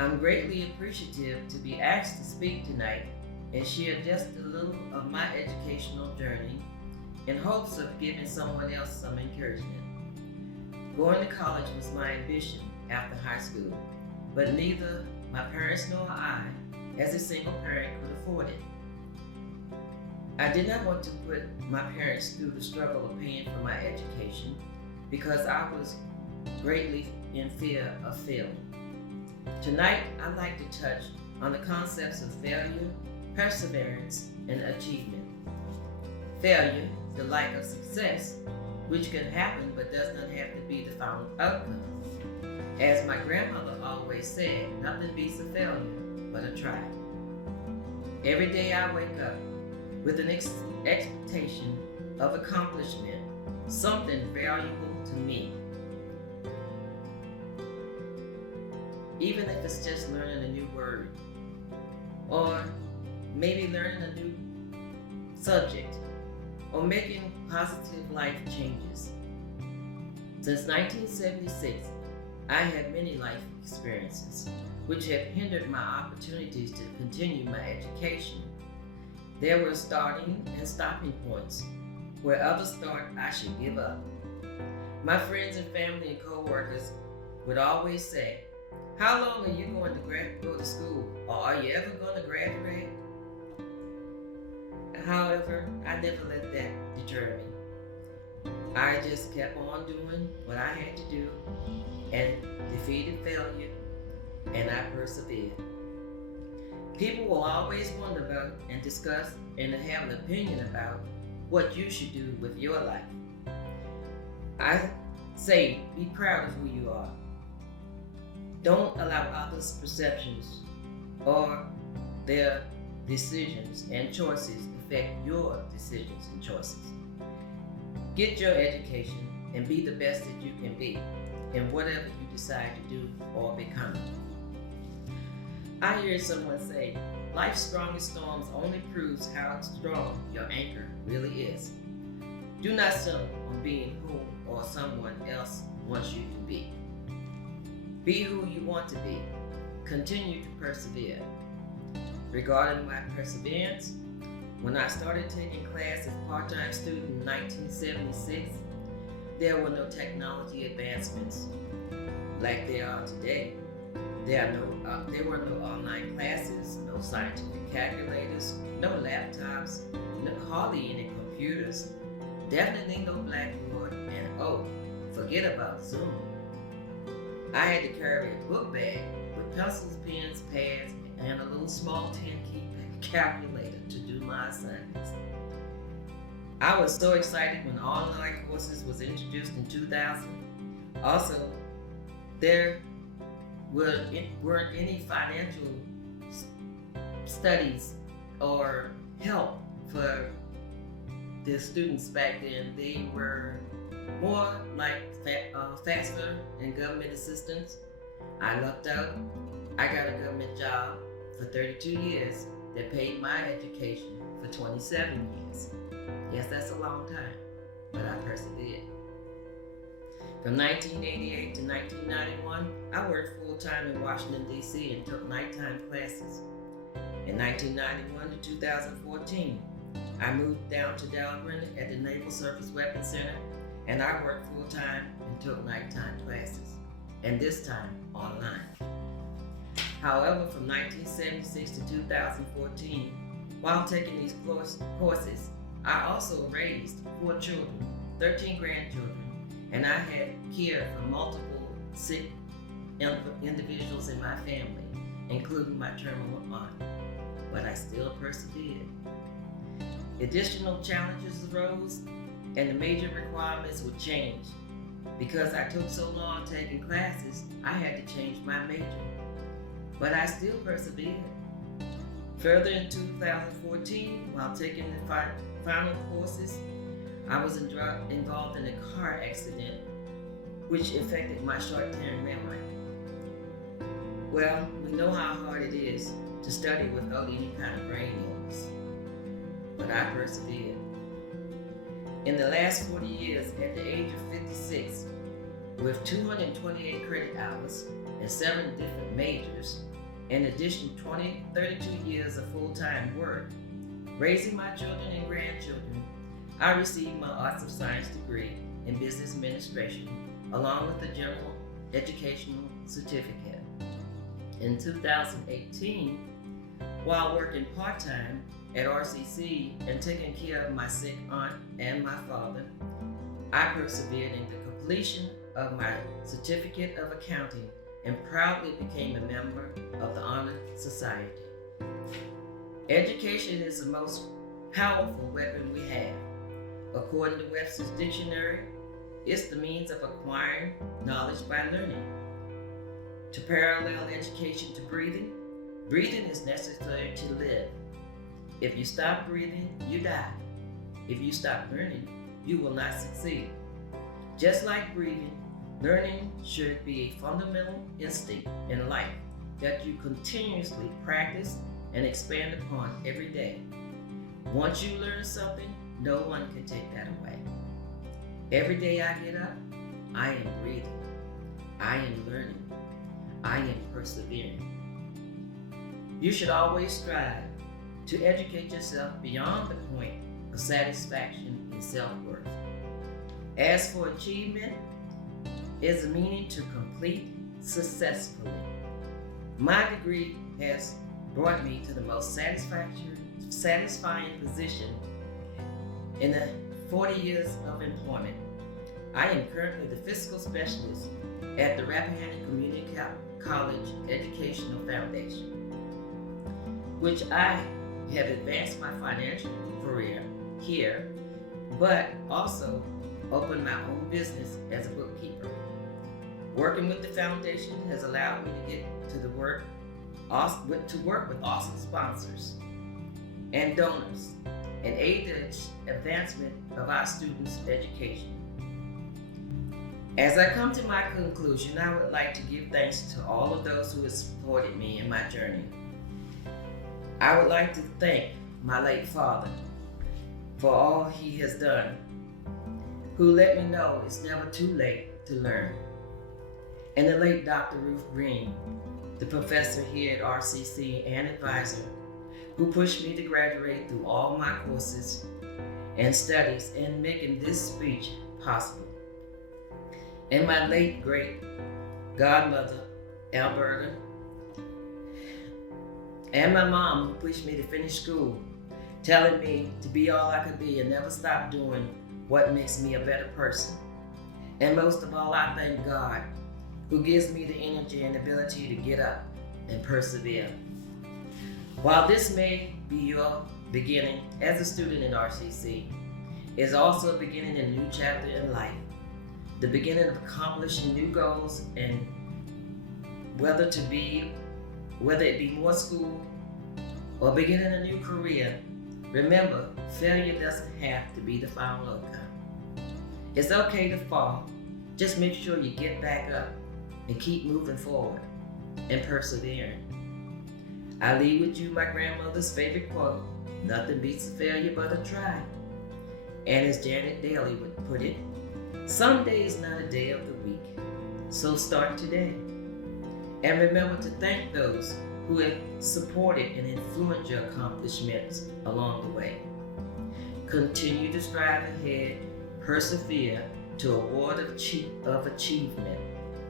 I'm greatly appreciative to be asked to speak tonight and share just a little of my educational journey in hopes of giving someone else some encouragement. Going to college was my ambition after high school, but neither my parents nor I, as a single parent, could afford it. I did not want to put my parents through the struggle of paying for my education because I was greatly in fear of failing. Tonight, I'd like to touch on the concepts of failure, perseverance, and achievement. Failure, the lack of success, which can happen but does not have to be the final outcome. As my grandmother always said, nothing beats a failure but a try. Every day I wake up with an expectation of accomplishment, something valuable to me. Even if it's just learning a new word, or maybe learning a new subject, or making positive life changes. Since 1976, I had many life experiences, which have hindered my opportunities to continue my education. There were starting and stopping points where others thought I should give up. My friends and family and co-workers would always say, "How long are you going to go to school? Or are you ever going to graduate?" However, I never let that deter me. I just kept on doing what I had to do and defeated failure, and I persevered. People will always wonder about and discuss and have an opinion about what you should do with your life. I say, be proud of who you are. Don't allow others' perceptions or their decisions and choices affect your decisions and choices. Get your education and be the best that you can be in whatever you decide to do or become. I hear someone say, life's strongest storms only proves how strong your anchor really is. Do not settle on being whom or someone else wants you to be. Be who you want to be. Continue to persevere. Regarding my perseverance, when I started taking class as a part-time student in 1976, there were no technology advancements like there are today. There were no online classes, no scientific calculators, no laptops, hardly any computers, definitely no blackboard, and forget about Zoom. I had to carry a book bag with pencils, pens, pads, and a little small 10-key calculator to do my assignments. I was so excited when online courses was introduced in 2000. Also, there weren't any financial studies or help for the students back then. They were more like FAFSA and government assistance. I lucked out. I got a government job for 32 years that paid my education for 27 years. Yes, that's a long time, but I persevered. From 1988 to 1991, I worked full-time in Washington, D.C. and took nighttime classes. In 1991 to 2014, I moved down to Dahlgren at the Naval Surface Weapons Center, and I worked full-time and took nighttime classes, and this time online. However, from 1976 to 2014, while taking these courses, I also raised 4 children, 13 grandchildren, and I had care for multiple sick individuals in my family, including my terminal aunt, but I still persevered. Additional challenges arose, and the major requirements would change. Because I took so long taking classes, I had to change my major, but I still persevered. Further in 2014, while taking the final courses, I was involved in a car accident which affected my short-term memory. Well, we know how hard it is to study without any kind of brain illness, but I persevered. In the last 40 years, at the age of 56, with 228 credit hours and 7 different majors, in addition to 32 years of full-time work, raising my children and grandchildren, I received my Arts of Science degree in Business Administration, along with a General Educational Certificate. In 2018, while working part-time at RCC and taking care of my sick aunt and my father, I persevered in the completion of my Certificate of Accounting and proudly became a member of the Honor Society. Education is the most powerful weapon we have. According to Webster's Dictionary, it's the means of acquiring knowledge by learning. To parallel education to breathing, breathing is necessary to live. If you stop breathing, you die. If you stop learning, you will not succeed. Just like breathing, learning should be a fundamental instinct in life that you continuously practice and expand upon every day. Once you learn something, no one can take that away. Every day I get up, I am breathing, I am learning, I am persevering. You should always strive to educate yourself beyond the point of satisfaction and self-worth. As for achievement, it's a meaning to complete successfully. My degree has brought me to the most satisfying position in the 40 years of employment. I am currently the fiscal specialist at the Rappahannock Community College Educational Foundation, which I have advanced my financial career here, but also opened my own business as a bookkeeper. Working with the foundation has allowed me to get to work with awesome sponsors and donors and aid the advancement of our students' education. As I come to my conclusion, I would like to give thanks to all of those who have supported me in my journey. I would like to thank my late father for all he has done, who let me know it's never too late to learn. And the late Dr. Ruth Green, the professor here at RCC and advisor, who pushed me to graduate through all my courses and studies and making this speech possible. And my late great godmother, Alberta, and my mom, who pushed me to finish school, telling me to be all I could be and never stop doing what makes me a better person. And most of all, I thank God, who gives me the energy and ability to get up and persevere. While this may be your beginning as a student in RCC, it's also beginning a new chapter in life, the beginning of accomplishing new goals, and whether it be more school or beginning a new career, remember, failure doesn't have to be the final outcome. It's okay to fall. Just make sure you get back up and keep moving forward and persevering. I leave with you my grandmother's favorite quote, "Nothing beats a failure but a try." And as Janet Daly would put it, "Someday is not a day of the week, so start today." And remember to thank those who have supported and influenced your accomplishments along the way. Continue to strive ahead, persevere to a world of achievement,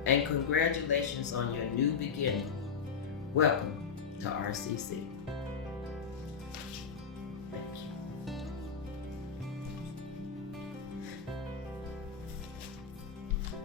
and congratulations on your new beginning. Welcome to RCC.